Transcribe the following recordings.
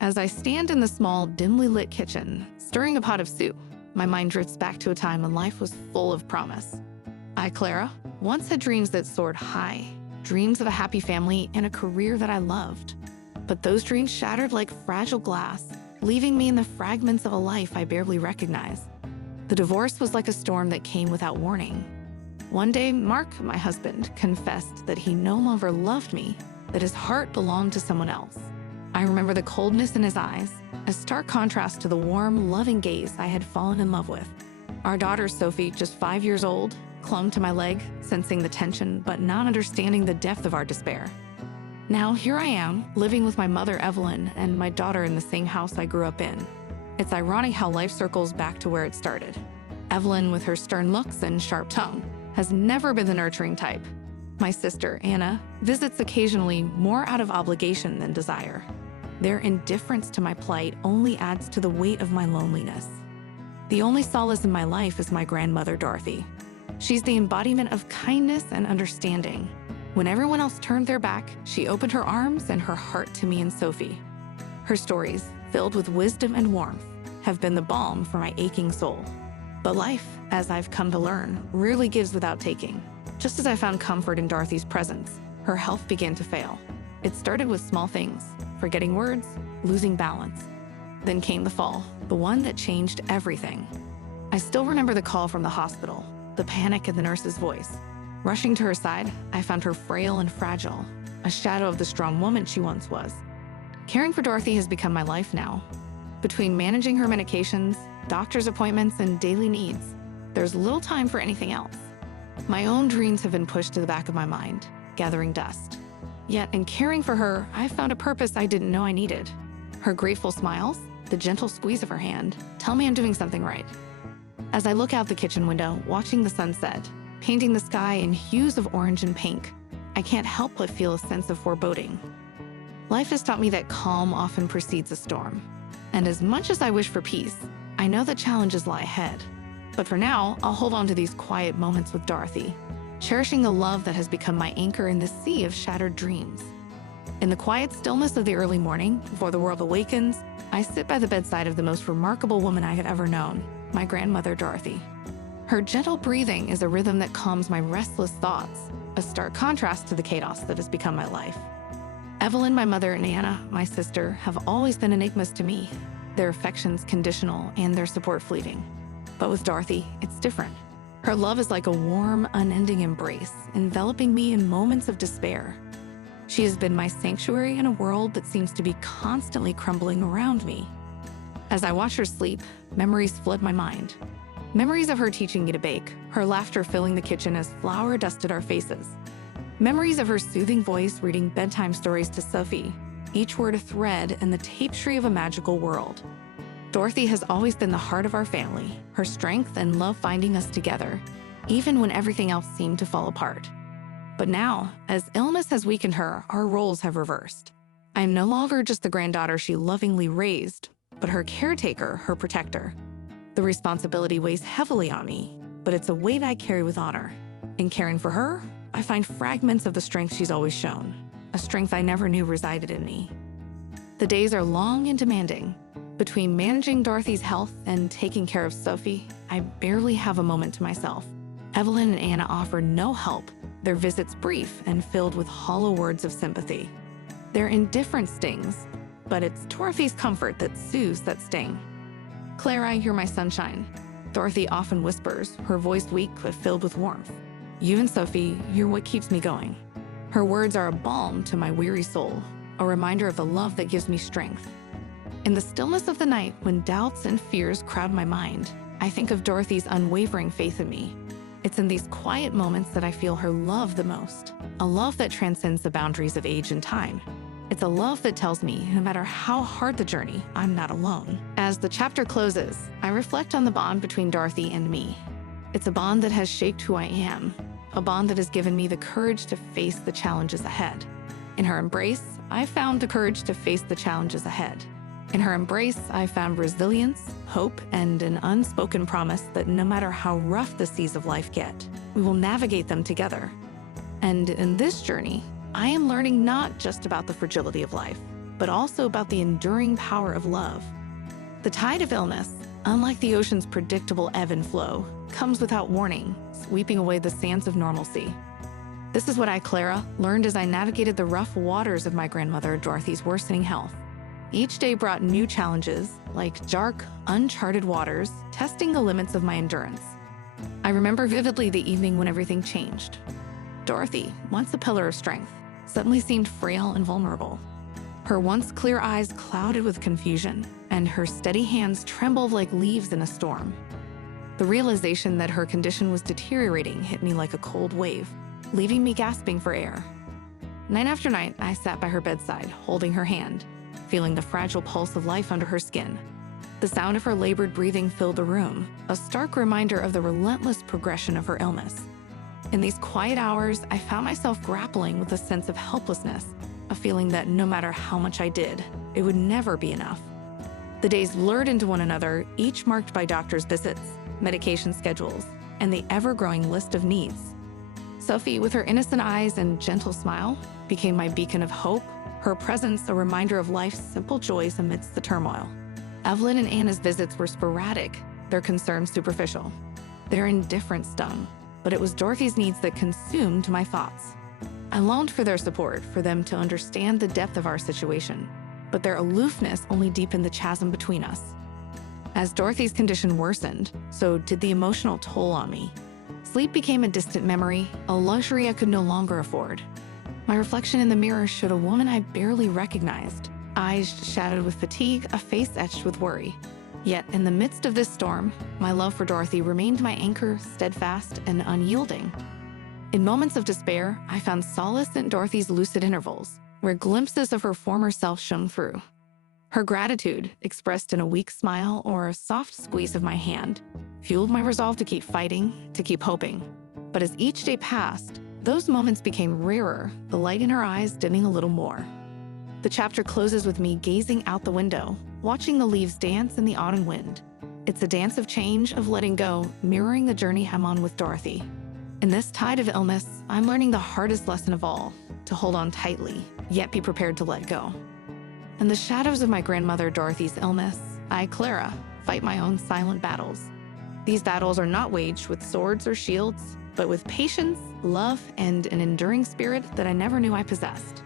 As I stand in the small, dimly lit kitchen, stirring a pot of soup, my mind drifts back to a time when life was full of promise. I, Clara, once had dreams that soared high, dreams of a happy family and a career that I loved. But those dreams shattered like fragile glass, leaving me in the fragments of a life I barely recognize. The divorce was like a storm that came without warning. One day, Mark, my husband, confessed that he no longer loved me, that his heart belonged to someone else. I remember the coldness in his eyes, a stark contrast to the warm, loving gaze I had fallen in love with. Our daughter, Sophie, just 5 years old, clung to my leg, sensing the tension but not understanding the depth of our despair. Now, here I am, living with my mother, Evelyn, and my daughter in the same house I grew up in. It's ironic how life circles back to where it started. Evelyn, with her stern looks and sharp tongue, has never been the nurturing type. My sister, Anna, visits occasionally more out of obligation than desire. Their indifference to my plight only adds to the weight of my loneliness. The only solace in my life is my grandmother, Dorothy. She's the embodiment of kindness and understanding. When everyone else turned their back, she opened her arms and her heart to me and Sophie. Her stories, filled with wisdom and warmth, have been the balm for my aching soul. But life, as I've come to learn, rarely gives without taking. Just as I found comfort in Dorothy's presence, her health began to fail. It started with small things, forgetting words, losing balance. Then came the fall, the one that changed everything. I still remember the call from the hospital, the panic in the nurse's voice. Rushing to her side, I found her frail and fragile, a shadow of the strong woman she once was. Caring for Dorothy has become my life now. Between managing her medications, doctor's appointments, and daily needs, there's little time for anything else. My own dreams have been pushed to the back of my mind, gathering dust. Yet in caring for her, I found a purpose I didn't know I needed. Her grateful smiles, the gentle squeeze of her hand, tell me I'm doing something right. As I look out the kitchen window, watching the sunset, painting the sky in hues of orange and pink, I can't help but feel a sense of foreboding. Life has taught me that calm often precedes a storm. And as much as I wish for peace, I know that challenges lie ahead. But for now, I'll hold on to these quiet moments with Dorothy, cherishing the love that has become my anchor in the sea of shattered dreams. In the quiet stillness of the early morning, before the world awakens, I sit by the bedside of the most remarkable woman I have ever known, my grandmother, Dorothy. Her gentle breathing is a rhythm that calms my restless thoughts, a stark contrast to the chaos that has become my life. Evelyn, my mother, and Anna, my sister, have always been enigmas to me, their affections conditional and their support fleeting. But with Dorothy, it's different. Her love is like a warm, unending embrace, enveloping me in moments of despair. She has been my sanctuary in a world that seems to be constantly crumbling around me. As I watch her sleep, memories flood my mind. Memories of her teaching me to bake, her laughter filling the kitchen as flour dusted our faces. Memories of her soothing voice reading bedtime stories to Sophie, each word a thread in the tapestry of a magical world. Dorothy has always been the heart of our family, her strength and love finding us together, even when everything else seemed to fall apart. But now, as illness has weakened her, our roles have reversed. I am no longer just the granddaughter she lovingly raised, but her caretaker, her protector. The responsibility weighs heavily on me, but it's a weight I carry with honor. In caring for her, I find fragments of the strength she's always shown, a strength I never knew resided in me. The days are long and demanding. Between managing Dorothy's health and taking care of Sophie, I barely have a moment to myself. Evelyn and Anna offer no help, their visits brief and filled with hollow words of sympathy. Their indifference stings, but it's Dorothy's comfort that soothes that sting. "Clara, you're my sunshine," Dorothy often whispers, her voice weak but filled with warmth. "You and Sophie, you're what keeps me going." Her words are a balm to my weary soul, a reminder of the love that gives me strength. In the stillness of the night, when doubts and fears crowd my mind, I think of Dorothy's unwavering faith in me. It's in these quiet moments that I feel her love the most, a love that transcends the boundaries of age and time. It's a love that tells me, no matter how hard the journey, I'm not alone. As the chapter closes, I reflect on the bond between Dorothy and me. It's a bond that has shaped who I am, a bond that has given me the courage to face the challenges ahead. In her embrace, I found the courage to face the challenges ahead. In her embrace, I found resilience, hope, and an unspoken promise that no matter how rough the seas of life get, we will navigate them together. And in this journey, I am learning not just about the fragility of life, but also about the enduring power of love. The tide of illness, unlike the ocean's predictable ebb and flow, comes without warning, sweeping away the sands of normalcy. This is what I, Clara, learned as I navigated the rough waters of my grandmother Dorothy's worsening health. Each day brought new challenges, like dark, uncharted waters, testing the limits of my endurance. I remember vividly the evening when everything changed. Dorothy, once a pillar of strength, suddenly seemed frail and vulnerable. Her once clear eyes clouded with confusion, and her steady hands trembled like leaves in a storm. The realization that her condition was deteriorating hit me like a cold wave, leaving me gasping for air. Night after night, I sat by her bedside, holding her hand, feeling the fragile pulse of life under her skin. The sound of her labored breathing filled the room, a stark reminder of the relentless progression of her illness. In these quiet hours, I found myself grappling with a sense of helplessness, a feeling that no matter how much I did, it would never be enough. The days blurred into one another, each marked by doctor's visits, medication schedules, and the ever-growing list of needs. Sophie, with her innocent eyes and gentle smile, became my beacon of hope, her presence a reminder of life's simple joys amidst the turmoil. Evelyn and Anna's visits were sporadic, their concerns superficial. Their indifference stung, but it was Dorothy's needs that consumed my thoughts. I longed for their support, for them to understand the depth of our situation, but their aloofness only deepened the chasm between us. As Dorothy's condition worsened, so did the emotional toll on me. Sleep became a distant memory, a luxury I could no longer afford. My reflection in the mirror showed a woman I barely recognized, eyes shadowed with fatigue, a face etched with worry. Yet, in the midst of this storm, my love for Dorothy remained my anchor, steadfast and unyielding. In moments of despair, I found solace in Dorothy's lucid intervals, where glimpses of her former self shone through. Her gratitude, expressed in a weak smile or a soft squeeze of my hand, fueled my resolve to keep fighting, to keep hoping. But as each day passed, those moments became rarer, the light in her eyes dimming a little more. The chapter closes with me gazing out the window, watching the leaves dance in the autumn wind. It's a dance of change, of letting go, mirroring the journey I'm on with Dorothy. In this tide of illness, I'm learning the hardest lesson of all, to hold on tightly, yet be prepared to let go. In the shadows of my grandmother Dorothy's illness, I, Clara, fight my own silent battles. These battles are not waged with swords or shields, but with patience, love, and an enduring spirit that I never knew I possessed.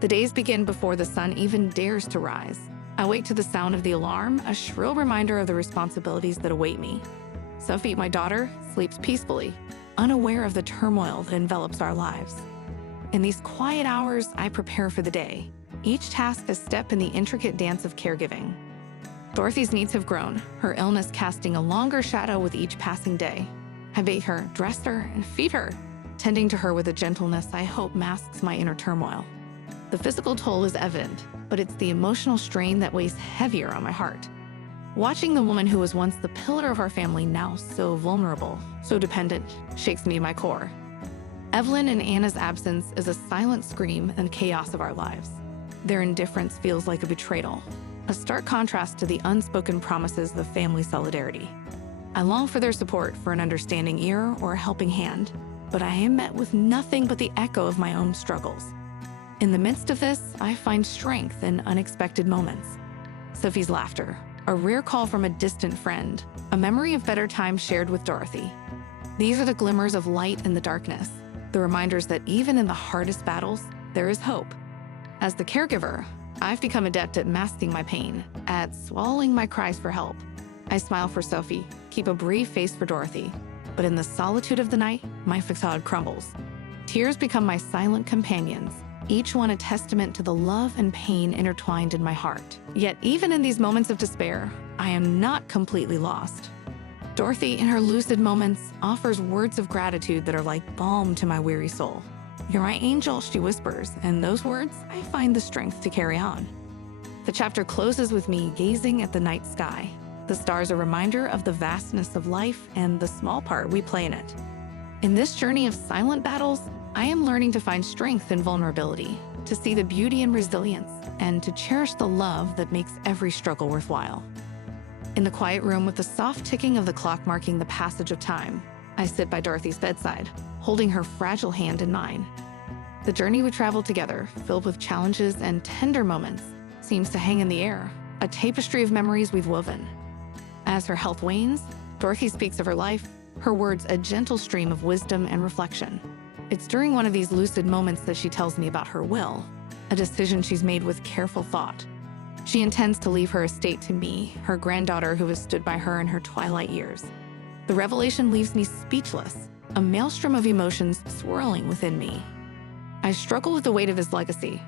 The days begin before the sun even dares to rise. I wake to the sound of the alarm, a shrill reminder of the responsibilities that await me. Sophie, my daughter, sleeps peacefully, unaware of the turmoil that envelops our lives. In these quiet hours, I prepare for the day, each task a step in the intricate dance of caregiving. Dorothy's needs have grown, her illness casting a longer shadow with each passing day. I bathe her, dress her, and feed her, tending to her with a gentleness I hope masks my inner turmoil. The physical toll is evident, but it's the emotional strain that weighs heavier on my heart. Watching the woman who was once the pillar of our family, now so vulnerable, so dependent, shakes me to my core. Evelyn and Anna's absence is a silent scream in the chaos of our lives. Their indifference feels like a betrayal, a stark contrast to the unspoken promises of family solidarity. I long for their support, for an understanding ear or a helping hand, but I am met with nothing but the echo of my own struggles. In the midst of this, I find strength in unexpected moments. Sophie's laughter, a rare call from a distant friend, a memory of better times shared with Dorothy. These are the glimmers of light in the darkness, the reminders that even in the hardest battles, there is hope. As the caregiver, I've become adept at masking my pain, at swallowing my cries for help. I smile for Sophie, keep a brave face for Dorothy, but in the solitude of the night, my facade crumbles. Tears become my silent companions, each one a testament to the love and pain intertwined in my heart. Yet even in these moments of despair, I am not completely lost. Dorothy, in her lucid moments, offers words of gratitude that are like balm to my weary soul. "You're my angel," she whispers, and those words, I find the strength to carry on. The chapter closes with me gazing at the night sky. The stars are a reminder of the vastness of life and the small part we play in it. In this journey of silent battles, I am learning to find strength in vulnerability, to see the beauty in resilience, and to cherish the love that makes every struggle worthwhile. In the quiet room with the soft ticking of the clock marking the passage of time, I sit by Dorothy's bedside, holding her fragile hand in mine. The journey we traveled together, filled with challenges and tender moments, seems to hang in the air, a tapestry of memories we've woven. As her health wanes, Dorothy speaks of her life, her words a gentle stream of wisdom and reflection. It's during one of these lucid moments that she tells me about her will, a decision she's made with careful thought. She intends to leave her estate to me, her granddaughter who has stood by her in her twilight years. The revelation leaves me speechless, a maelstrom of emotions swirling within me. I struggle with the weight of his legacy.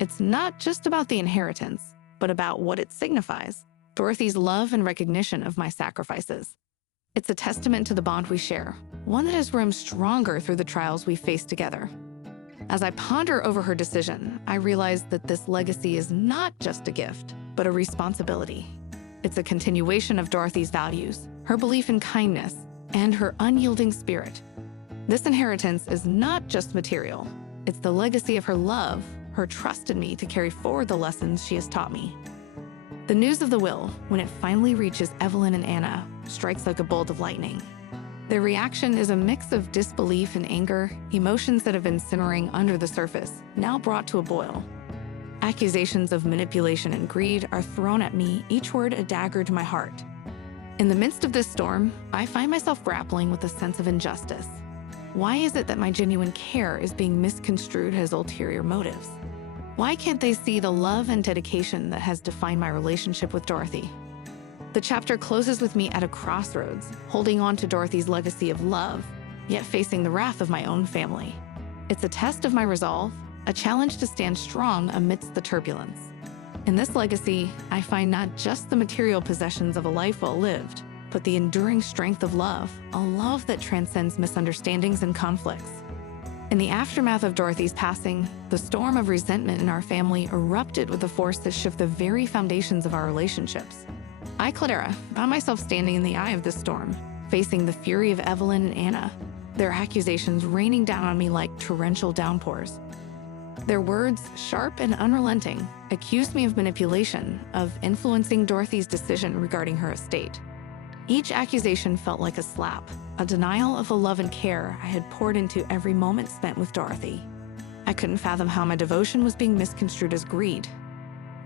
It's not just about the inheritance, but about what it signifies, Dorothy's love and recognition of my sacrifices. It's a testament to the bond we share, one that has grown stronger through the trials we've faced together. As I ponder over her decision, I realize that this legacy is not just a gift, but a responsibility. It's a continuation of Dorothy's values, her belief in kindness, and her unyielding spirit. This inheritance is not just material. It's the legacy of her love, her trust in me to carry forward the lessons she has taught me. The news of the will, when it finally reaches Evelyn and Anna, strikes like a bolt of lightning. Their reaction is a mix of disbelief and anger, emotions that have been simmering under the surface, now brought to a boil. Accusations of manipulation and greed are thrown at me, each word a dagger to my heart. In the midst of this storm, I find myself grappling with a sense of injustice. Why is it that my genuine care is being misconstrued as ulterior motives? Why can't they see the love and dedication that has defined my relationship with Dorothy? The chapter closes with me at a crossroads, holding on to Dorothy's legacy of love, yet facing the wrath of my own family. It's a test of my resolve, a challenge to stand strong amidst the turbulence. In this legacy, I find not just the material possessions of a life well lived, but the enduring strength of love, a love that transcends misunderstandings and conflicts. In the aftermath of Dorothy's passing, the storm of resentment in our family erupted with a force that shook the very foundations of our relationships. I, Clara, found myself standing in the eye of this storm, facing the fury of Evelyn and Anna, their accusations raining down on me like torrential downpours. Their words, sharp and unrelenting, accused me of manipulation, of influencing Dorothy's decision regarding her estate. Each accusation felt like a slap, a denial of the love and care I had poured into every moment spent with Dorothy. I couldn't fathom how my devotion was being misconstrued as greed.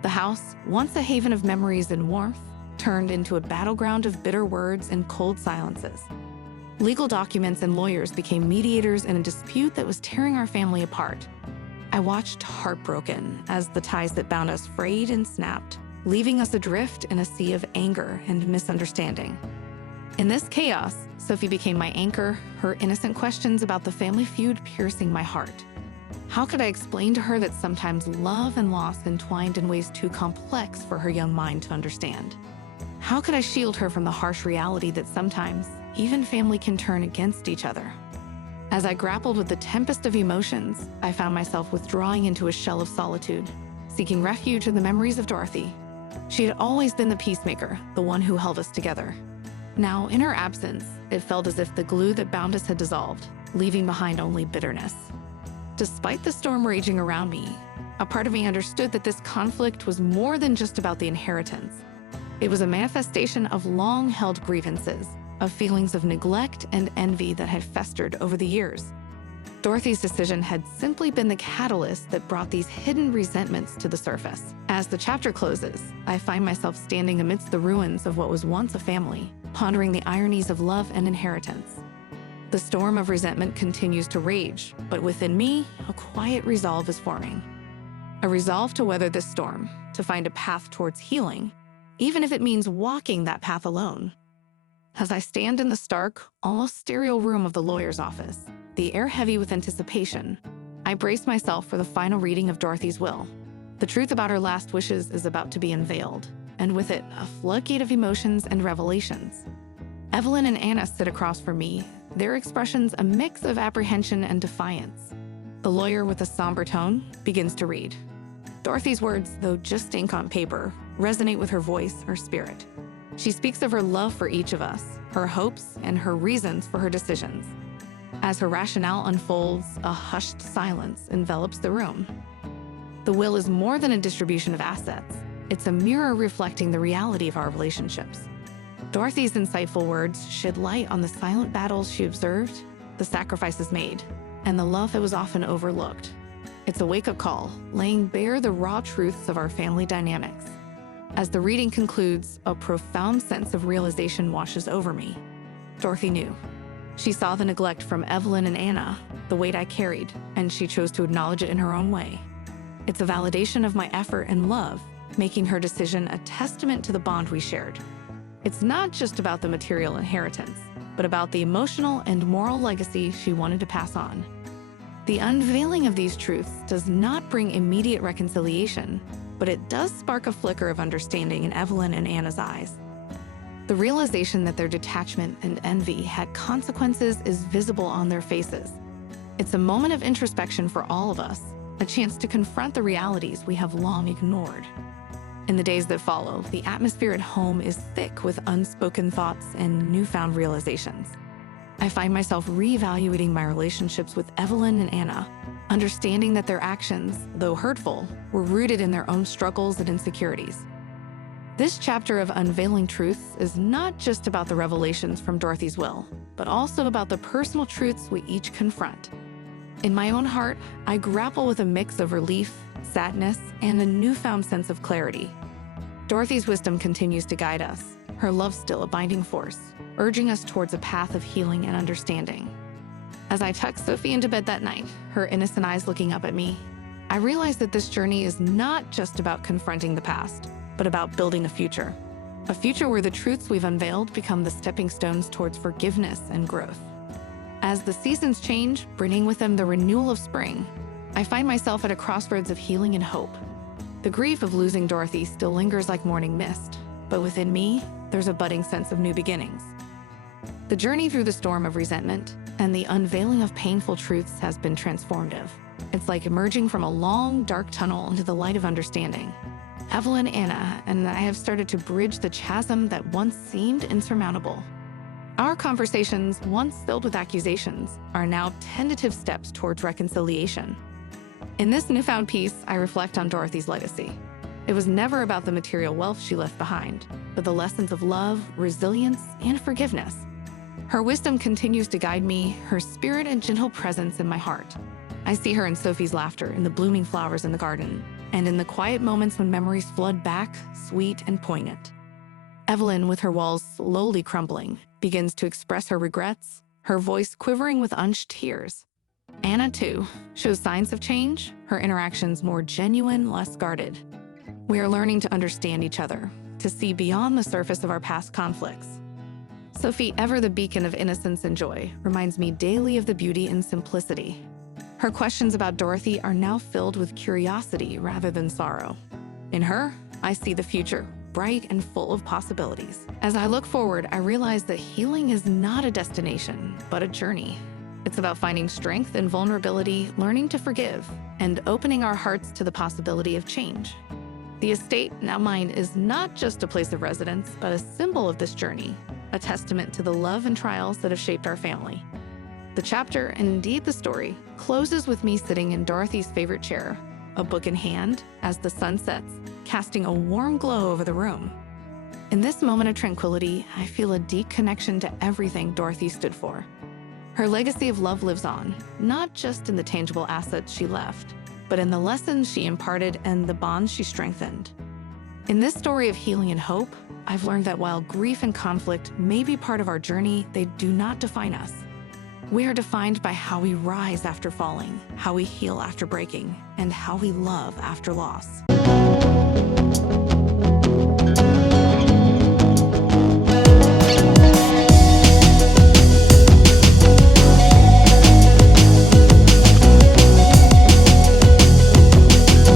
The house, once a haven of memories and warmth, turned into a battleground of bitter words and cold silences. Legal documents and lawyers became mediators in a dispute that was tearing our family apart. I watched heartbroken as the ties that bound us frayed and snapped, leaving us adrift in a sea of anger and misunderstanding. In this chaos, Sophie became my anchor, her innocent questions about the family feud piercing my heart. How could I explain to her that sometimes love and loss entwined in ways too complex for her young mind to understand? How could I shield her from the harsh reality that sometimes even family can turn against each other? As I grappled with the tempest of emotions, I found myself withdrawing into a shell of solitude, seeking refuge in the memories of Dorothy. She had always been the peacemaker, the one who held us together. Now, in her absence, it felt as if the glue that bound us had dissolved, leaving behind only bitterness. Despite the storm raging around me, a part of me understood that this conflict was more than just about the inheritance. It was a manifestation of long-held grievances, of feelings of neglect and envy that had festered over the years. Dorothy's decision had simply been the catalyst that brought these hidden resentments to the surface. As the chapter closes, I find myself standing amidst the ruins of what was once a family, pondering the ironies of love and inheritance. The storm of resentment continues to rage, but within me, a quiet resolve is forming. A resolve to weather this storm, to find a path towards healing, even if it means walking that path alone. As I stand in the stark, almost sterile room of the lawyer's office, the air heavy with anticipation, I brace myself for the final reading of Dorothy's will. The truth about her last wishes is about to be unveiled, and with it, a floodgate of emotions and revelations. Evelyn and Anna sit across from me, their expressions a mix of apprehension and defiance. The lawyer, with a somber tone, begins to read. Dorothy's words, though just ink on paper, resonate with her voice, her spirit. She speaks of her love for each of us, her hopes, and her reasons for her decisions. As her rationale unfolds, a hushed silence envelops the room. The will is more than a distribution of assets. It's a mirror reflecting the reality of our relationships. Dorothy's insightful words shed light on the silent battles she observed, the sacrifices made, and the love that was often overlooked. It's a wake-up call, laying bare the raw truths of our family dynamics. As the reading concludes, a profound sense of realization washes over me. Dorothy knew. She saw the neglect from Evelyn and Anna, the weight I carried, and she chose to acknowledge it in her own way. It's a validation of my effort and love, making her decision a testament to the bond we shared. It's not just about the material inheritance, but about the emotional and moral legacy she wanted to pass on. The unveiling of these truths does not bring immediate reconciliation, but it does spark a flicker of understanding in Evelyn and Anna's eyes. The realization that their detachment and envy had consequences is visible on their faces. It's a moment of introspection for all of us, a chance to confront the realities we have long ignored. In the days that follow, the atmosphere at home is thick with unspoken thoughts and newfound realizations. I find myself reevaluating my relationships with Evelyn and Anna, understanding that their actions, though hurtful, were rooted in their own struggles and insecurities. This chapter of unveiling truths is not just about the revelations from Dorothy's will, but also about the personal truths we each confront. In my own heart, I grapple with a mix of relief, sadness, and a newfound sense of clarity. Dorothy's wisdom continues to guide us, her love still a binding force, urging us towards a path of healing and understanding. As I tucked Sophie into bed that night, her innocent eyes looking up at me, I realized that this journey is not just about confronting the past, but about building a future. A future where the truths we've unveiled become the stepping stones towards forgiveness and growth. As the seasons change, bringing with them the renewal of spring, I find myself at a crossroads of healing and hope. The grief of losing Dorothy still lingers like morning mist, but within me, there's a budding sense of new beginnings. The journey through the storm of resentment and the unveiling of painful truths has been transformative. It's like emerging from a long, dark tunnel into the light of understanding. Evelyn, Anna, and I have started to bridge the chasm that once seemed insurmountable. Our conversations, once filled with accusations, are now tentative steps towards reconciliation. In this newfound peace, I reflect on Dorothy's legacy. It was never about the material wealth she left behind, but the lessons of love, resilience, and forgiveness. Her wisdom continues to guide me, her spirit and gentle presence in my heart. I see her in Sophie's laughter, in the blooming flowers in the garden, and in the quiet moments when memories flood back, sweet and poignant. Evelyn, with her walls slowly crumbling, begins to express her regrets, her voice quivering with unshed tears. Anna, too, shows signs of change, her interactions more genuine, less guarded. We are learning to understand each other, to see beyond the surface of our past conflicts. Sophie, ever the beacon of innocence and joy, reminds me daily of the beauty in simplicity. Her questions about Dorothy are now filled with curiosity rather than sorrow. In her, I see the future, bright and full of possibilities. As I look forward, I realize that healing is not a destination, but a journey. It's about finding strength in vulnerability, learning to forgive, and opening our hearts to the possibility of change. The estate, now mine, is not just a place of residence, but a symbol of this journey, a testament to the love and trials that have shaped our family. The chapter, and indeed the story, closes with me sitting in Dorothy's favorite chair, a book in hand, as the sun sets, casting a warm glow over the room. In this moment of tranquility, I feel a deep connection to everything Dorothy stood for. Her legacy of love lives on, not just in the tangible assets she left, but in the lessons she imparted and the bonds she strengthened. In this story of healing and hope, I've learned that while grief and conflict may be part of our journey, they do not define us. We are defined by how we rise after falling, how we heal after breaking, and how we love after loss.